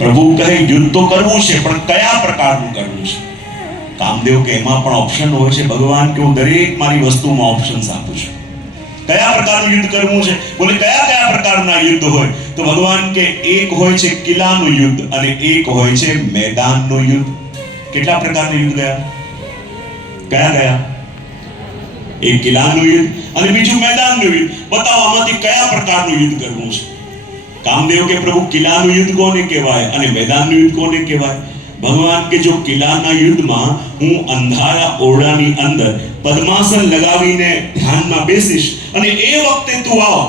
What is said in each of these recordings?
પ્રભુ કહે યુદ્ધ તો કરવું છે, પણ કયા પ્રકારનું કરવું છે? કામદેવ કે એમાં પણ ઓપ્શન હોય છે. ભગવાન કે હું દરેક મારી વસ્તુમાં ઓપ્શન્સ આપું છું. કયા પ્રકારનું યુદ્ધ કરવું છે? બોલે કયા કયા પ્રકારના યુદ્ધ હોય? તો ભગવાન કે એક હોય છે કિલ્લાનું યુદ્ધ અને એક હોય છે મેદાનનું યુદ્ધ. કેટલા પ્રકારના યુદ્ધ ગયા? કયા કયા? એક કિલ્લાનું યુદ્ધ અને બીજું મેદાનનું યુદ્ધ. બતાવો આમાંથી કયા પ્રકારનું યુદ્ધ કરવું છે? કામદેવ કે પ્રભુ કિલ્લાનું યુદ્ધ કોને કહેવાય અને મેદાનનું યુદ્ધ કોને કહેવાય? ભગવાન કે જો કિલ્લાના યુદ્ધમાં હું અંધારા ઓરડાની અંદર પદ્માસન લગાવીને ધ્યાનમાં બેસીશ અને એ વખતે તું આવ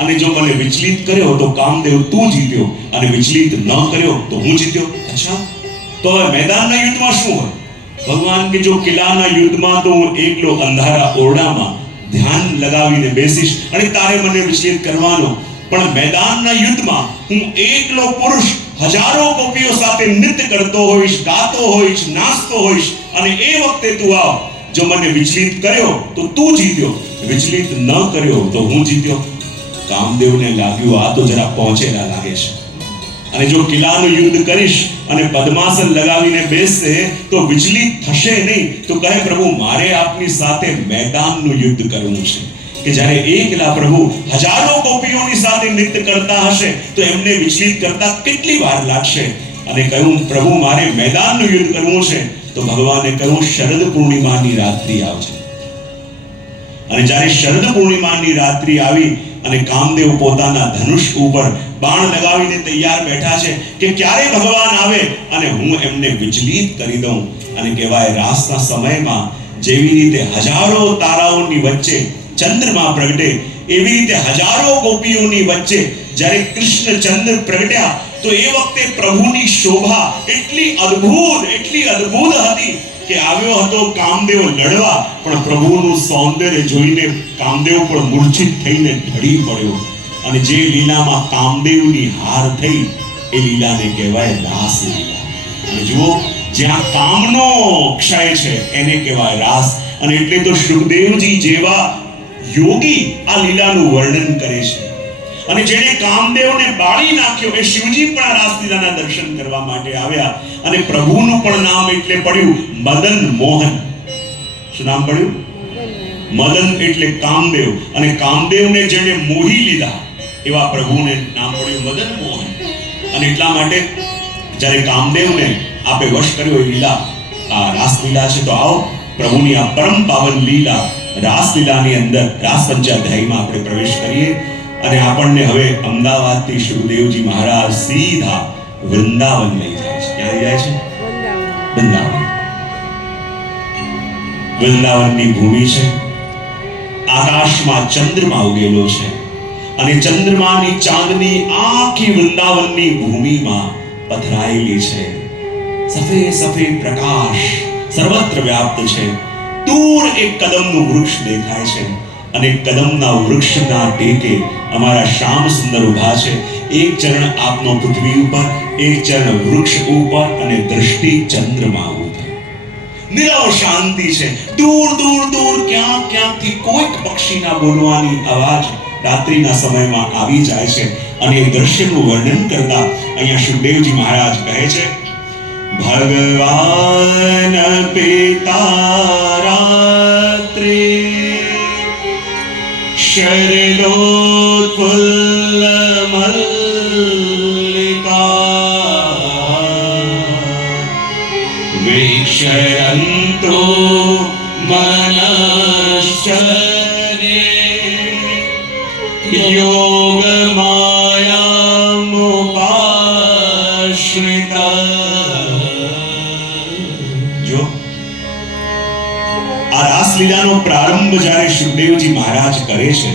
અને જો મને વિચલિત કર્યો તો કામદેવ તું જીત્યો અને વિચલિત ન કર્યો તો હું જીત્યો. અચ્છા, તો મેદાનના યુદ્ધમાં શું હોય? ભગવાન કે જો કિલ્લાના યુદ્ધમાં તો હું એકલો અંધારા ઓરડામાં ધ્યાન લગાવીને બેસીશ અને તારે મને વિચલિત કરવાનો, પણ મેદાનના યુદ્ધમાં હું એકલો પુરુષ હજારો ગોપીઓ સાથે નૃત્ય કરતો હોઈશ, ગાતો હોઈશ, નાચતો હોઈશ અને એ વખતે તું આવ, જો મને વિચલિત કર્યો તો તું જીત્યો, વિચલિત ન કર્યો તો હું જીત્યો. કામદેવને લાગ્યું આ તો જરા પહોંચેલા લાગે છે, અને જો કિલ્લાનું યુદ્ધ કરીશ અને પદ્માસન લગાવીને બેસશે તો વિચલિત થશે નહીં. તો કહે પ્રભુ મારે આપની સાથે મેદાનનું યુદ્ધ કરવું છે કે જ્યારે એકલા પ્રભુ હજારો ગોપીઓની સાથે નૃત્ય કરતા હશે તો એમને વિચલિત કરતા કેટલી વાર લાગશે. અને કહ્યું પ્રભુ મારે મેદાનનું યુદ્ધ કરવું છે. તો ભગવાને કહ્યું શરદ પૂર્ણિમાની રાત્રિ આવશે. અને જ્યારે શરદ પૂર્ણિમાની રાત્રિ આવી અને કામદેવ પોતાના ધનુષ ઉપર બાણ લગાવીને તૈયાર બેઠા છે કે ક્યારે ભગવાન આવે અને હું એમને વિચલિત કરી દઉં. અને કહેવાય રાસના સમયમાં જેવી રીતે હજારો તારાઓની વચ્ચે ચંદ્રમાં પ્રગટે, એવી રીતે હજારો ગોપીઓની વચ્ચે જ્યારે કૃષ્ણ ચંદ્ર પ્રગટ્યા તો એ વખતે પ્રભુની શોભા એટલી અદ્ભુત હતી કે આવ્યો હતો કામદેવ લડવા, પણ પ્રભુનું સૌંદર્ય જોઈને કામદેવ પણ મૂર્છિત થઈને ઢળી પડ્યો. અને જે લીલામાં કામદેવની હાર થઈ એ લીલાને કહેવાય રાસ લીલા. અને જુઓ, જ્યાં કામનો ક્ષય છે એને કહેવાય રાસ. અને એટલે તો સુખદેવજી જેવા યોગી આ લીલાનું વર્ણન કરે છે. અને જેણે કામદેવને બાળી નાખ્યો એ શિવજી પણ રાસલીલાના દર્શન કરવા માટે આવ્યા. અને પ્રભુનું પણ નામ એટલે પડ્યું મદન મોહન. શું નામ પડ્યું? મદન એટલે કામદેવ. અને કામદેવને જેણે મોહી લીધા એવા પ્રભુને નામ પડ્યું મદન મોહન. અને એટલા માટે જ્યારે કામદેવને આપે વશ કર્યો એ લીલા આ રાસલીલા છે. તો આવો પ્રભુની આ પરમ પાવન લીલા રાસલીલાની અંદર રાસ પંચાધ્યાયમાં આપણે પ્રવેશ કરીએ. અને આપણને હવે અમદાવાદથી સુખદેવજી મહારાજ સીધા વૃંદાવન લઈ જાય છે. ક્યાં લઈ જાય છે? વૃંદાવન. વૃંદાવનની ભૂમિ છે. આકાશમાં ચંદ્રમા ઉગેલો છે અને ચંદ્રમાની ચાંદની આખી વૃંદાવનની ભૂમિમાં પથરાયેલી છે. સફેદ સફેદ પ્રકાશ સર્વત્ર વ્યાપ્ત છે. દૂર એક કદમનું વૃક્ષ દેખાય છે અને કદમના વૃક્ષના ટેકે અમારા શ્યામ સુંદર ઉભા છે. એક ચરણ આપનો પૃથ્વી ઉપર, એક ચરણ વૃક્ષ ઉપર અને દ્રષ્ટિ ચંદ્રમા ઉપર. નિરવ શાંતિ છે. દૂર દૂર દૂર ક્યાંકથી કોઈક પક્ષીના બોલવાની અવાજ રાત્રિના સમયમાં આવી જાય છે. અને એ દ્રશ્યનું વર્ણન કરતા અહીંયા સુખદેવજી મહારાજ કહે છે ભગવાન પિતા રાત્રે શરદોત્ફુલ્લ મલ્લિકા વિક્ષરન્તો મનશ્ચરે યોગમાયામુપાશ્રિતા. જો આ રાસલીલાનો પ્રારંભ જ્યારે સુખદેવજી મહારાજ કરે છે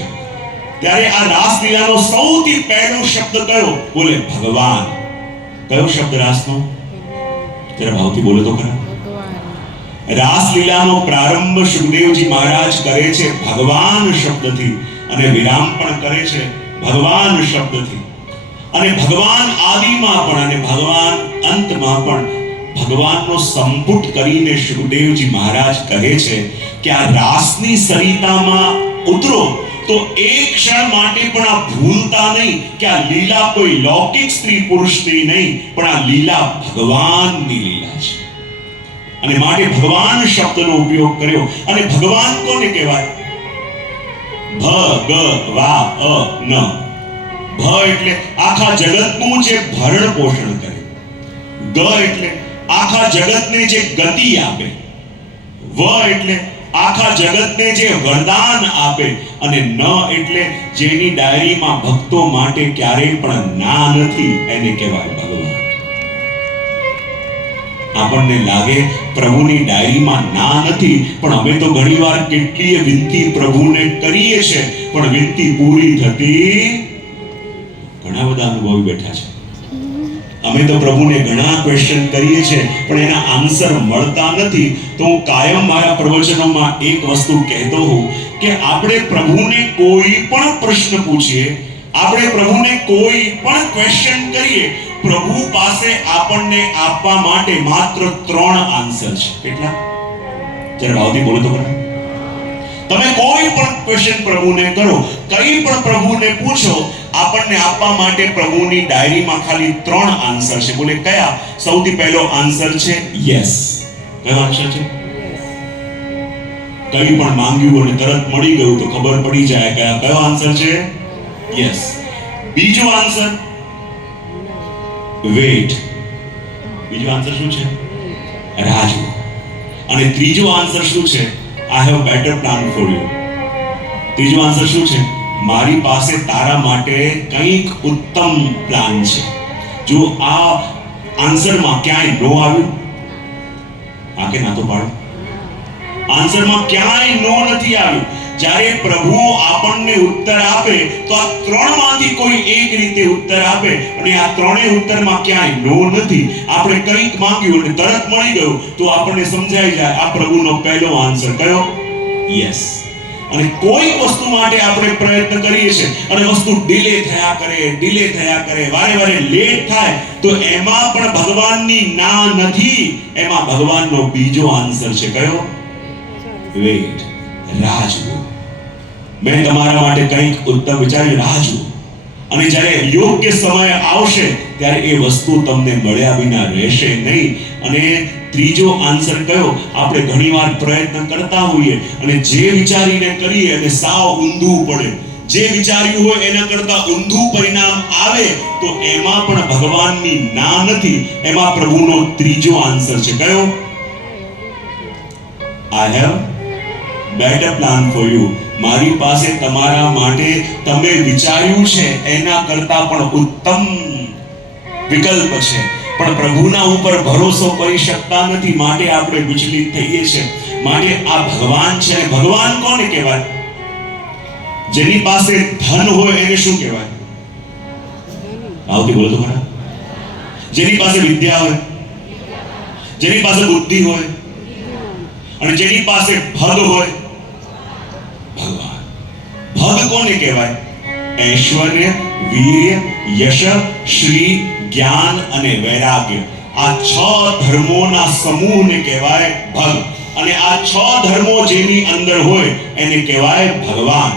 ત્યારે આ રાસલીલાનો સૌથી પહેલો શબ્દ કયો? બોલે ભગવાન. કયો શબ્દ રાસનો? જરા ભાવથી બોલો તો ખરા. રાસલીલાનો પ્રારંભ સુખદેવજી મહારાજ કરે છે ભગવાન શબ્દથી અને વિરામ પણ કરે છે ભગવાન શબ્દથી. અને ભગવાન આદિમાં પણ અને ભગવાન અંતમાં પણ ભગવાનનો સંપુટ કરીને સુખદેવજી મહારાજ કહે છે કે આ રાસની સરિતામાં ઉતરો તો એક ક્ષણ માટે પણ આ ભૂલતા નહીં કે આ લીલા કોઈ લૌકિક સ્ત્રી પુરુષની નહીં, પણ આ લીલા ભગવાનની લીલા છે. અને માટે ભગવાન શબ્દનો ઉપયોગ કર્યો. અને ભગવાન કોને કહેવાય? ભગવાન. ભ એટલે આખા જગતનું જે ભરણ પોષણ કરે. ગ એટલે આખા જગતને જે ગતિ આપે. વ એટલે આખા જગતને જે વરદાન આપે. અને ન એટલે જેની ડાયરીમાં ભક્તો માટે ક્યારેય પણ ના નથી, એને કહેવાય ભગવાન. આપણને લાગે પ્રભુની ડાયરીમાં ના નથી, પણ અમે તો ઘણીવાર કેટલીય વિનંતી પ્રભુને કરીએ છે, પણ વિનંતી પૂરી થતી. ઘણા બધા અનુભવી બેઠા છે. અમે તો પ્રભુને ઘણા ક્વેશ્ચન કરીએ છીએ, પણ એના આન્સર મળતા નથી. તો હું કાયમ મારા પ્રવચનોમાં એક વસ્તુ કહેતો હોઉં કે આપણે પ્રભુને કોઈ પણ પ્રશ્ન પૂછીએ, આપણે પ્રભુને કોઈ પણ ક્વેશ્ચન કરીએ, પ્રભુ પાસે આપણને આપવા માટે માત્ર 3 આન્સર છે. કેટલા? જરા ભાવથી બોલો તો ખરા. તમે કોઈ પણ ક્વેશ્ચન પ્રભુને કરો, કંઈ પણ પ્રભુને પૂછો, આપણને આપવા માટે પ્રભુની ડાયરીમાં ખાલી 3 આન્સર છે. બોલે કયા? સૌથી પહેલો આન્સર છે યસ. કયો આન્સર છે? કંઈ પણ માંગ્યું અને તરત મળી ગયું તો ખબર પડી જાય કે કયો આન્સર છે? યસ. બીજો આન્સર વેટ. બીજો આન્સર શું છે? રાહ જુઓ. અને ત્રીજો આન્સર શું છે? I have better plan for you. ત્રીજો આન્સર શું છે? મારી પાસે તારા માટે કંઈક ઉત્તમ પ્લાન છે. જો આ આન્સરમાં ક્યાંય નો આવ્યું, આકે ના તો પાડો. આન્સરમાં ક્યાંય નો નથી આવ્યું. જ્યારે પ્રભુ આપણને ઉત્તર આપે તો આ 3 માંથી કોઈ એક રીતે ઉત્તર આપે, અને આ 3 ઉત્તરમાં ક્યાંય નો નથી. આપણે કંઈક માંગ્યું અને તરત મળી ગયું તો આપણને સમજાઈ જાય આ પ્રભુનો પહેલો આન્સર કયો? યસ. અને કોઈ વસ્તુ માટે આપણે પ્રયત્ન કરીએ છીએ અને વસ્તુ ડિલે થયા કરે, વારે લેટ થાય, તો એમાં પણ ભગવાનની ના નથી. એમાં ભગવાનનો બીજો આન્સર છે કયો? વેટ. રાહ જુઓ. મેં તમારા માટે કંઈક ઉત્તમ વિચાર્યું, રાહ જુઓ. અને જ્યારે યોગ્ય સમય આવશે ત્યારે એ વસ્તુ તમને મળ્યા વિના રહેશે નહીં. અને ત્રીજો આન્સર કયો? આપણે ઘણીવાર પ્રયત્ન કરતા હોઈએ અને જે વિચારીને કરીએ અને સાવ ઊંધું પડે, જે વિચાર્યું હોય એના કરતા ઊંધું પરિણામ આવે, તો એમાં પણ ભગવાનની ના નથી. એમાં પ્રભુનો ત્રીજો આન્સર છે કયો? I have better plan for you. મારી પાસે તમારા માટે તમે વિચાર્યું છે એના કરતા પણ ઉત્તમ વિકલ્પ છે. પણ પ્રભુના ઉપર ભરોસો કરી શકતા નથી, માટે આપણે વિચલિત થઈએ છીએ. માટે આ ભગવાન છે. ભગવાન કોને કહેવાય? જેની પાસે ધન હોય એને શું કહેવાય? આવતી બોલો તો ખરા. જેની પાસે વિદ્યા હોય, જેની પાસે બુદ્ધિ હોય, અને જેની પાસે ભગ હોય, ભગવાન. ભગ કોને કહેવાય? ઐશ્વર્ય, વીર્ય, યશ, શ્રી, જ્ઞાન અને વૈરાગ્ય. આ 6 ધર્મોના સમૂહને કહેવાય ભગ. અને આ 6 ધર્મો જેની અંદર હોય એને કહેવાય ભગવાન.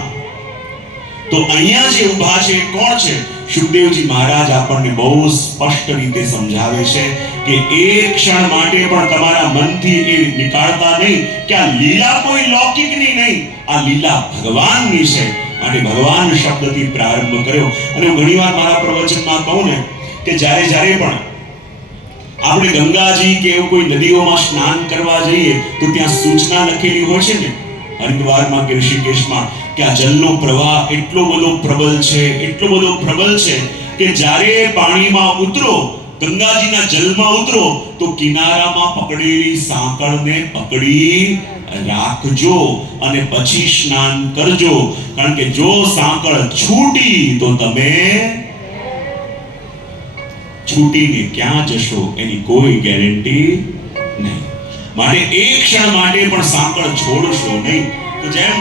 તો અહીંયા જે ઊભા છે કોણ છે? સુખદેવજી મહારાજ આપણને બહુ સ્પષ્ટ રીતે સમજાવે છે કે એક ક્ષણ માટે પણ તમારા મનથી એ નીકાળતા નહીં કે આ લીલા કોઈ લૌકિકની નહીં, આ લીલા ભગવાનની છે. માટે ભગવાન શબ્દથી પ્રારંભ કર્યો. અને હું ઘણીવાર મારા પ્રવચનમાં કહું ને કે જ્યારે પણ આપણે ગંગાજી કે એવું કોઈ નદીઓમાં સ્નાન કરવા જઈએ તો ત્યાં સૂચના લખેલી હોય છે ને, હરિદ્વારમાં કે ઋષિકેશમાં, કે આ જલનો પ્રવાહ એટલો બધો પ્રબળ છે કે જ્યારે પાણીમાં ઉતરો, ગંગાજીના જલમાં ઉતરો, તો કિનારામાં પકડેલી સાંકળને પકડી રાખજો અને પછી સ્નાન કરજો. કારણ કે જો સાંકળ છૂટી તો તમે છૂટીને ક્યાં જશો એની કોઈ ગેરંટી નહીં. માટે એક ક્ષણ માટે પણ સાંકળ છોડશો નહીં. તો જેમ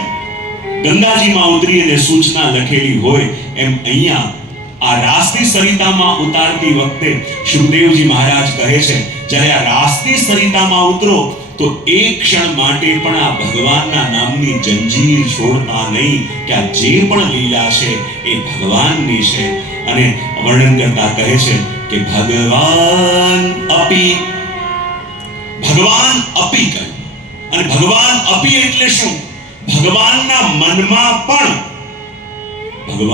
ગંગાજીમાં ઉતરી અને સૂચના લખેલી હોય, એમ અહીંયા આ રાસની સરિતામાં ઉતારતી વખતે સુખદેવજી મહારાજ કહે છે, જ્યારે આ રાસની સરિતામાં ઉતરો તો એક ક્ષણ માટે પણ આ ભગવાનના નામની જંજીર છોડતા નહીં કે આ જે પણ લીલા છે એ ભગવાનની છે. અને વર્ણન કરતા કહે છે કે ભગવાન અપી કહ્યું. અને ભગવાન અપી એટલે શું? ભગવાનના મનમાં પણ